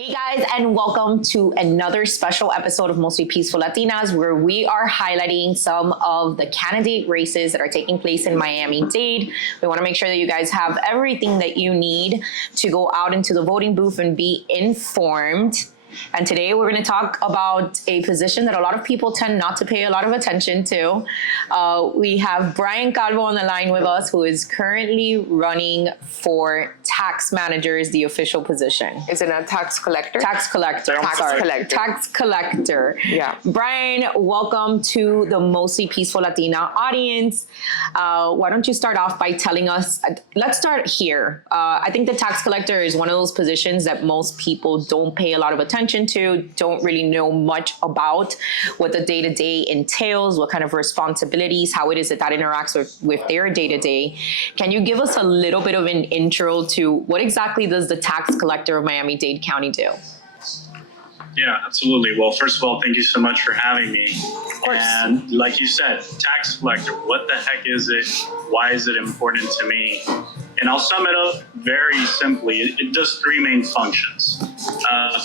Hey guys, and welcome to another special episode of Mostly Peaceful Latinas, where we are highlighting some of the candidate races that are taking place in Miami-Dade. We want to make sure that you guys have everything that you need to go out into the voting booth and be informed. And today we're going to talk about a position that a lot of people tend not to pay a lot of attention to. We have Bryan Calvo on the line with us, who is currently running for tax manager, is the official position. Is it a tax collector? Tax collector. Tax collector. Yeah. Bryan, welcome to the Mostly Peaceful Latina audience. Why don't you start off by telling us, let's start here. I think the tax collector is one of those positions that most people don't pay a lot of attention to, don't really know much about what the day-to-day entails, what kind of responsibilities, how it is that interacts with their day-to-day. Can you give us a little bit of an intro to what exactly does the tax collector of Miami-Dade County do? Yeah, absolutely. Well, first of all, thank you so much for having me. Of course. And like you said, tax collector, what the heck is it? Why is it important to me? And I'll sum it up very simply. It does three main functions.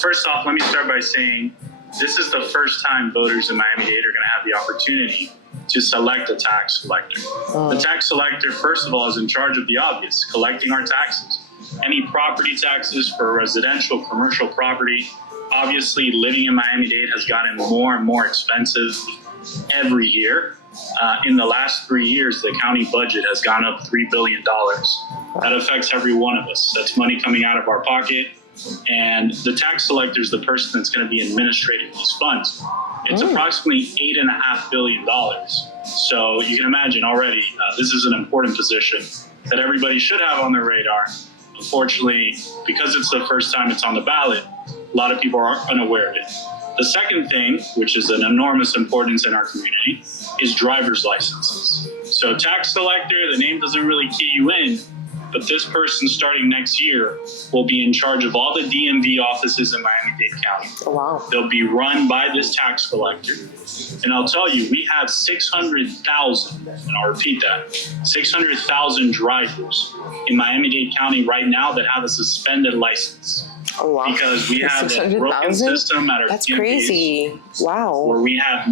First off, let me start by saying this is the first time voters in Miami-Dade are going to have the opportunity to select a tax collector. The tax collector, first of all, is in charge of the obvious, collecting our taxes. Any property taxes for residential, commercial property. Obviously, living in Miami-Dade has gotten more and more expensive every year. In the last 3 years, the county budget has gone up $3 billion. That affects every one of us. That's money coming out of our pocket. And the tax collector is the person that's going to be administrating these funds. It's approximately $8.5 billion. So you can imagine already, this is an important position that everybody should have on their radar. Unfortunately, because it's the first time it's on the ballot, a lot of people are unaware of it. The second thing, which is an enormous importance in our community, is driver's licenses. So tax collector, the name doesn't really key you in, but this person starting next year will be in charge of all the DMV offices in Miami-Dade County. Oh, wow. They'll be run by this tax collector. And I'll tell you, we have 600,000, and I'll repeat that, 600,000 drivers in Miami-Dade County right now that have a suspended license. Oh, wow. Because we have a broken system at our That's DMVs, crazy. Wow. where we have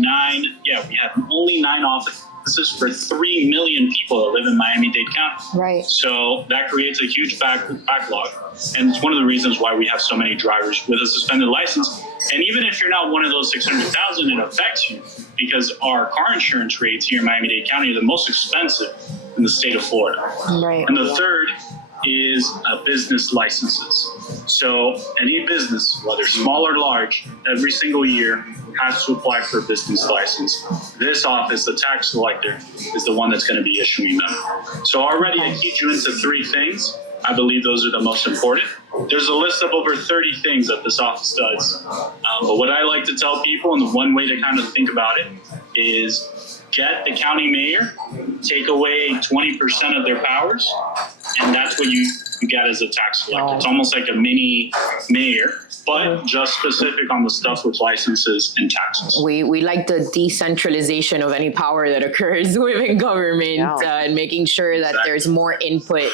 only 9 offices for 3 million people that live in Miami-Dade County. Right. So that creates a huge backlog. And it's one of the reasons why we have so many drivers with a suspended license. And even if you're not one of those 600,000, it affects you because our car insurance rates here in Miami-Dade County are the most expensive in the state of Florida. Right. And the third is business licenses. So any business, whether small or large, every single year has to apply for a business license. This office, the tax collector, is the one that's going to be issuing them. So already I keyed you into 3 things. I believe those are the most important. There's a list of over 30 things that this office does. But what I like to tell people, and the one way to kind of think about it, is get the county mayor, take away 20% of their powers, and that's what you get as a tax collector. It's almost like a mini mayor, but just specific on the stuff with licenses and taxes. We like the decentralization of any power that occurs within government, and making sure that there's more input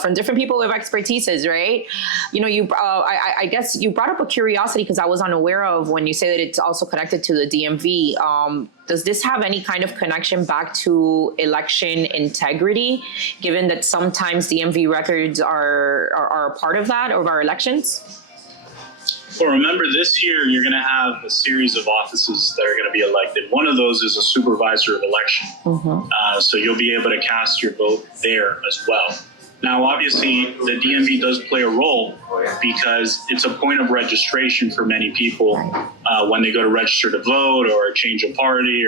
from different people with expertises, right? You know, I guess you brought up a curiosity because I was unaware of when you say that it's also connected to the DMV. Does this have any kind of connection back to election integrity, given that sometimes DMV records are a part of that, of our elections? Well, remember, this year you're going to have a series of offices that are going to be elected. One of those is a supervisor of election. So you'll be able to cast your vote there as well. Now, obviously, the DMV does play a role because it's a point of registration for many people when they go to register to vote or change a party.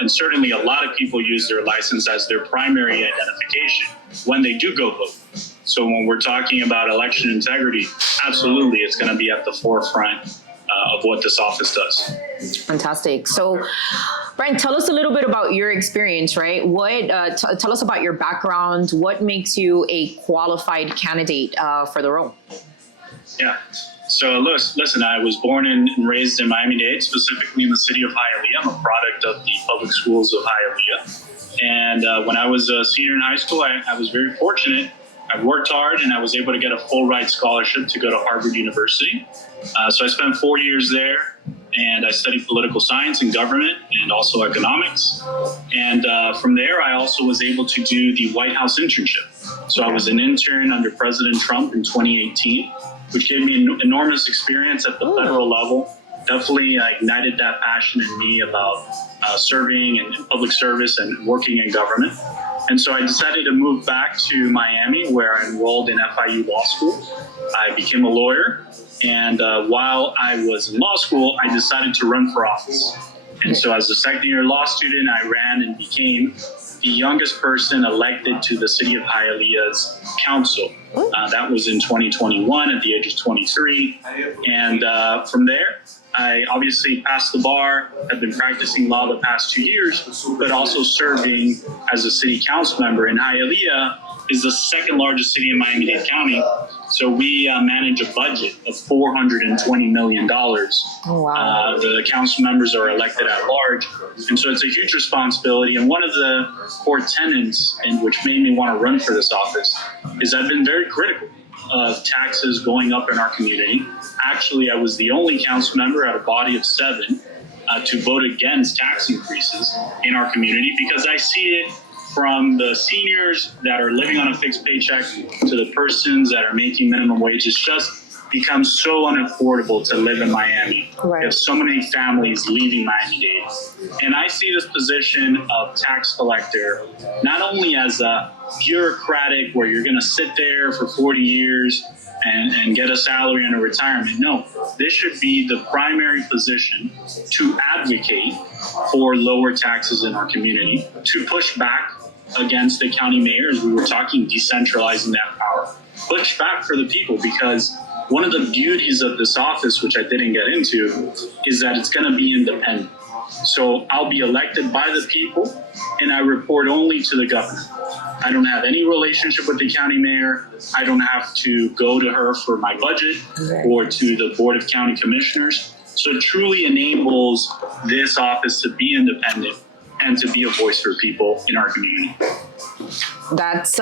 And certainly a lot of people use their license as their primary identification when they do go vote. So when we're talking about election integrity, absolutely, it's going to be at the forefront of what this office does. Fantastic. So, Bryan, tell us a little bit about your experience, right? Tell us about your background. What makes you a qualified candidate for the role? Yeah. So listen, I was born and raised in Miami-Dade, specifically in the City of Hialeah. I'm a product of the public schools of Hialeah. And when I was a senior in high school, I was very fortunate. I worked hard and I was able to get a full ride scholarship to go to Harvard University. So I spent 4 years there, and I studied political science and government and also economics. And from there, I also was able to do the White House internship. So I was an intern under President Trump in 2018, which gave me enormous experience at the federal level. Definitely ignited that passion in me about serving and public service and working in government. And so I decided to move back to Miami, where I enrolled in FIU Law School. I became a lawyer. And while I was in law school, I decided to run for office. And so as a second-year law student, I ran and became the youngest person elected to the City of Hialeah's council. That was in 2021 at the age of 23. And from there, I obviously passed the bar, have been practicing law the past 2 years, but also serving as a city council member. In Hialeah is the second largest city in Miami-Dade County. So we manage a budget of $420 million. Oh, wow. The council members are elected at large. And so it's a huge responsibility. And one of the core tenets in which made me want to run for this office is I've been very critical of taxes going up in our community. Actually, I was the only council member out of a body of 7 to vote against tax increases in our community, because I see it from the seniors that are living on a fixed paycheck to the persons that are making minimum wage. It's just become so unaffordable to live in Miami. Right. We have so many families leaving Miami-Dade. And I see this position of tax collector not only as a bureaucratic where you're going to sit there for 40 years and get a salary and a retirement. No, this should be the primary position to advocate for lower taxes in our community, to push back against the county mayor, as we were talking, decentralizing that power. Push back for the people, because one of the beauties of this office, which I didn't get into, is that it's going to be independent. So I'll be elected by the people, and I report only to the governor. I don't have any relationship with the county mayor. I don't have to go to her for my budget or to the Board of County Commissioners. So it truly enables this office to be independent and to be a voice for people in our community. That's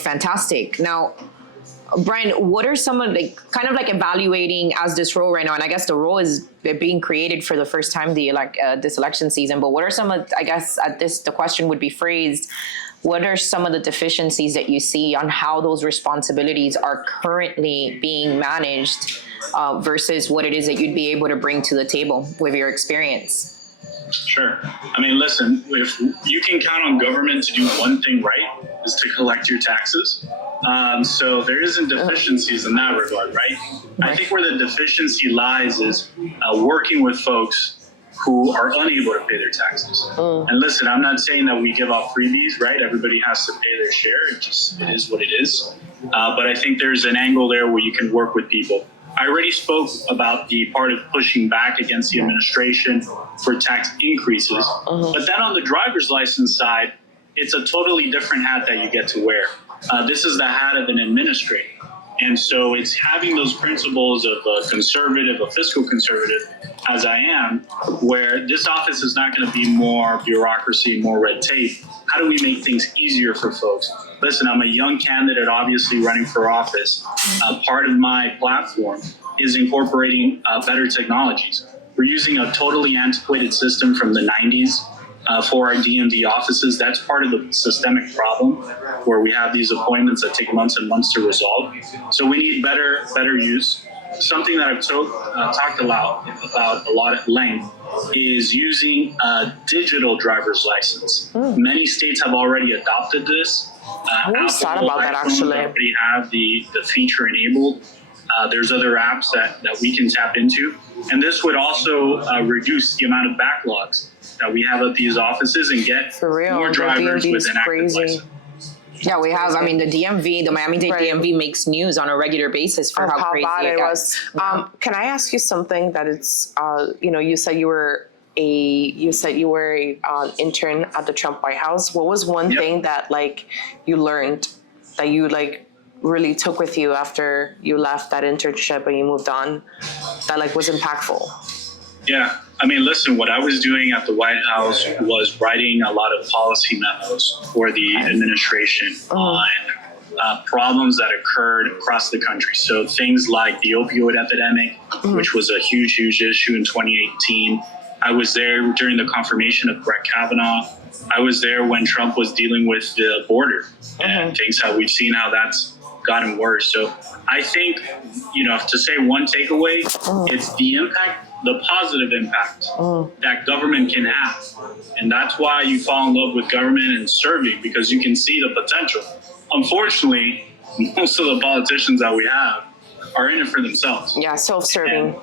fantastic. Now, Bryan, what are some of the kind of like evaluating as this role right now? And I guess the role is being created for the first time this election season. But what are some of, I guess the question would be phrased, what are some of the deficiencies that you see on how those responsibilities are currently being managed versus what it is that you'd be able to bring to the table with your experience? Sure. I mean, listen, if you can count on government to do one thing right, is to collect your taxes. So there isn't deficiencies in that regard, right? I think where the deficiency lies is working with folks who are unable to pay their taxes. And listen, I'm not saying that we give out freebies, right? Everybody has to pay their share. It is what it is. But I think there's an angle there where you can work with people. I already spoke about the part of pushing back against the administration for tax increases. But then on the driver's license side, it's a totally different hat that you get to wear. This is the hat of an administrator. And so it's having those principles of a conservative, a fiscal conservative, as I am, where this office is not going to be more bureaucracy, more red tape. How do we make things easier for folks? Listen, I'm a young candidate, obviously running for office. Part of my platform is incorporating better technologies. We're using a totally antiquated system from the 90s for our DMV offices. That's part of the systemic problem, where we have these appointments that take months and months to resolve. So we need better use. Something that I've talked about a lot at length is using a digital driver's license. Many states have already adopted this. I always thought about that, actually. Already have the feature enabled. There's other apps that we can tap into. And this would also reduce the amount of backlogs that we have at these offices and get more drivers with an active license. Yeah, we have. I mean, the DMV, the Miami-Dade DMV makes news on a regular basis for how crazy bad it was. Can I ask you something that it's, you said you were an intern at the Trump White House. What was one thing that you learned that you really took with you after you left that internship and you moved on that was impactful? Yeah. I mean, listen, what I was doing at the White House was writing a lot of policy memos for the administration on problems that occurred across the country. So things like the opioid epidemic, which was a huge, huge issue in 2018. I was there during the confirmation of Brett Kavanaugh. I was there when Trump was dealing with the border and things, how we've seen how that's gotten worse. So I think, to say one takeaway, it's the impact, the positive impact that government can have. And that's why you fall in love with government and serving, because you can see the potential. Unfortunately, most of the politicians that we have are in it for themselves. Yeah, self-serving. And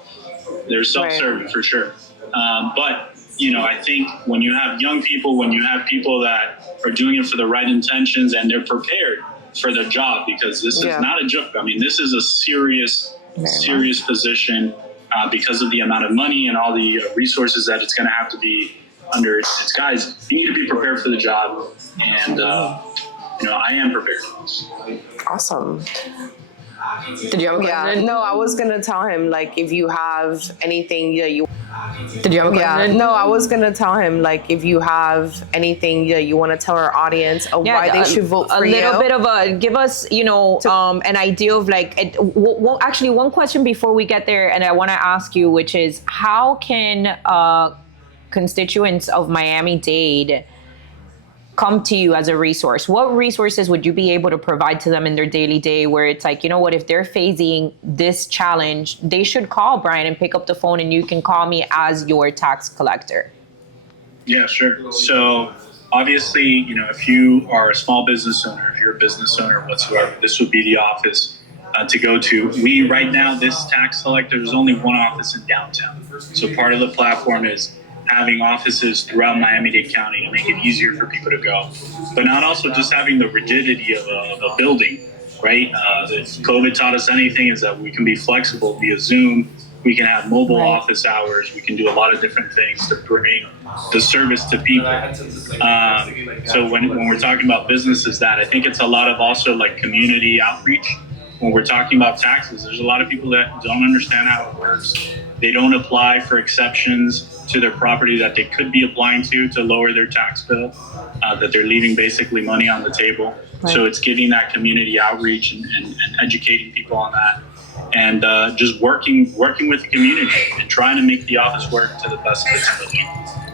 they're self-serving for sure. But, I think when you have young people, when you have people that are doing it for the right intentions and they're prepared for the job, because this is not a joke. I mean, this is a serious position because of the amount of money and all the resources that it's going to have to be under its guys. You need to be prepared for the job. And, I am prepared. Awesome. Did you have a question? No, I was going to tell him, if you have anything that you... Did you have a question? No, I was going to tell him, if you have anything that you want to tell our audience why they should vote for you. A little bit of give us, an idea of actually one question before we get there, and I want to ask you, which is how can constituents of Miami-Dade come to you as a resource? What resources would you be able to provide to them in their daily day where it's if they're facing this challenge, they should call Bryan and pick up the phone, and you can call me as your tax collector? Yeah, sure. So obviously, if you are a small business owner, if you're a business owner whatsoever, this would be the office to go to. Right now, this tax collector, there's only one office in downtown. So part of the platform is having offices throughout Miami-Dade County to make it easier for people to go, but not also just having the rigidity of a building, right? If COVID taught us anything, is that we can be flexible via Zoom. We can have mobile office hours. We can do a lot of different things to bring the service to people. So when we're talking about businesses, I think it's a lot of also community outreach. When we're talking about taxes, there's a lot of people that don't understand how it works. They don't apply for exceptions to their property that they could be applying to lower their tax bill, that they're leaving basically money on the table. Right. So it's giving that community outreach and educating people on that, and just working with the community and trying to make the office work to the best of its ability.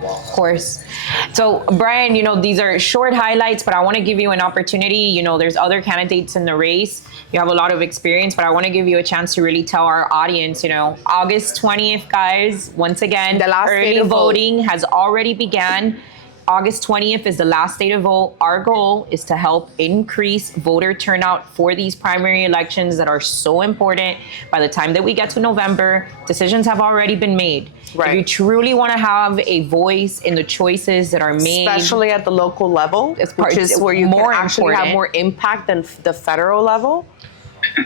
Of course. So Bryan, these are short highlights, but I want to give you an opportunity. There's other candidates in the race. You have a lot of experience, but I want to give you a chance to really tell our audience, August 20th, guys, once again, the last early voting has already began. August 20th is the last day to vote. Our goal is to help increase voter turnout for these primary elections that are so important. By the time that we get to November, decisions have already been made. Right. If you truly want to have a voice in the choices that are made, especially at the local level, which is where you can actually have more impact than the federal level,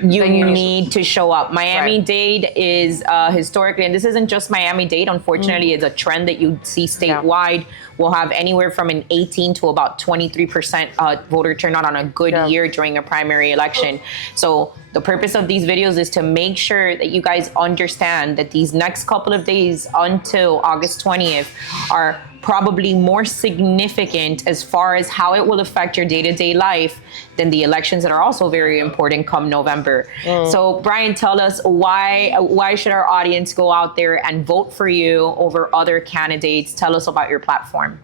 you need to show up. Miami-Dade is historically, and this isn't just Miami-Dade, unfortunately, it's a trend that you see statewide. We'll have anywhere from an 18 to about 23% voter turnout on a good year during a primary election. So the purpose of these videos is to make sure that you guys understand that these next couple of days until August 20th are probably more significant as far as how it will affect your day-to-day life than the elections that are also very important come November. So Bryan, tell us why should our audience go out there and vote for you over other candidates? Tell us about your platform.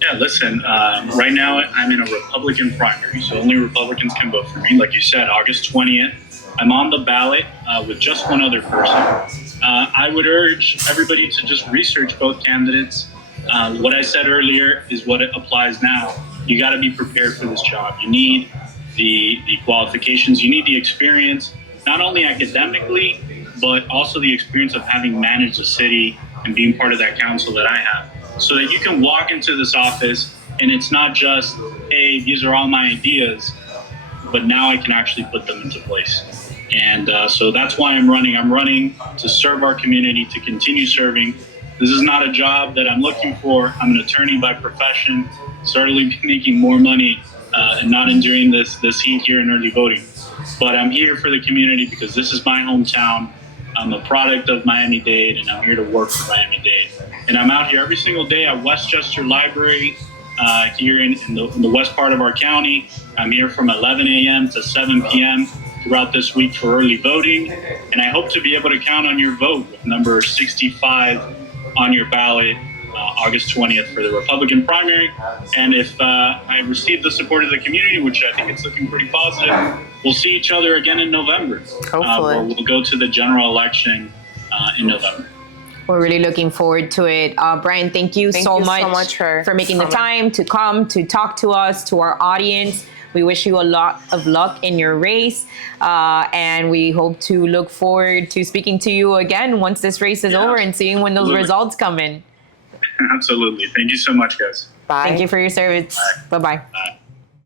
Yeah, listen, right now I'm in a Republican primary, so only Republicans can vote for me. Like you said, August 20th, I'm on the ballot with just one other person. I would urge everybody to just research both candidates. What I said earlier is what it applies now. You got to be prepared for this job. You need the qualifications. You need the experience, not only academically, but also the experience of having managed a city and being part of that council that I have. So that you can walk into this office and it's not just, hey, these are all my ideas, but now I can actually put them into place. And so that's why I'm running. I'm running to serve our community, to continue serving. This is not a job that I'm looking for. I'm an attorney by profession, certainly making more money and not enduring this heat here in early voting. But I'm here for the community because this is my hometown. I'm a product of Miami-Dade, and I'm here to work for Miami-Dade. And I'm out here every single day at Westchester Library, here in the west part of our county. I'm here from 11 a.m. to 7 p.m. throughout this week for early voting, and I hope to be able to count on your vote with number 65 on your ballot August 20th for the Republican primary. And if I receive the support of the community, which I think it's looking pretty positive, we'll see each other again in November. Hopefully. Where we'll go to the general election in November. We're really looking forward to it. Bryan, thank you so much for making the time to come to talk to us, to our audience. We wish you a lot of luck in your race, and we hope to look forward to speaking to you again once this race is over and seeing when those results come in. Absolutely. Thank you so much, guys. Bye. Thank you for your service. Bye. Bye-bye. Bye.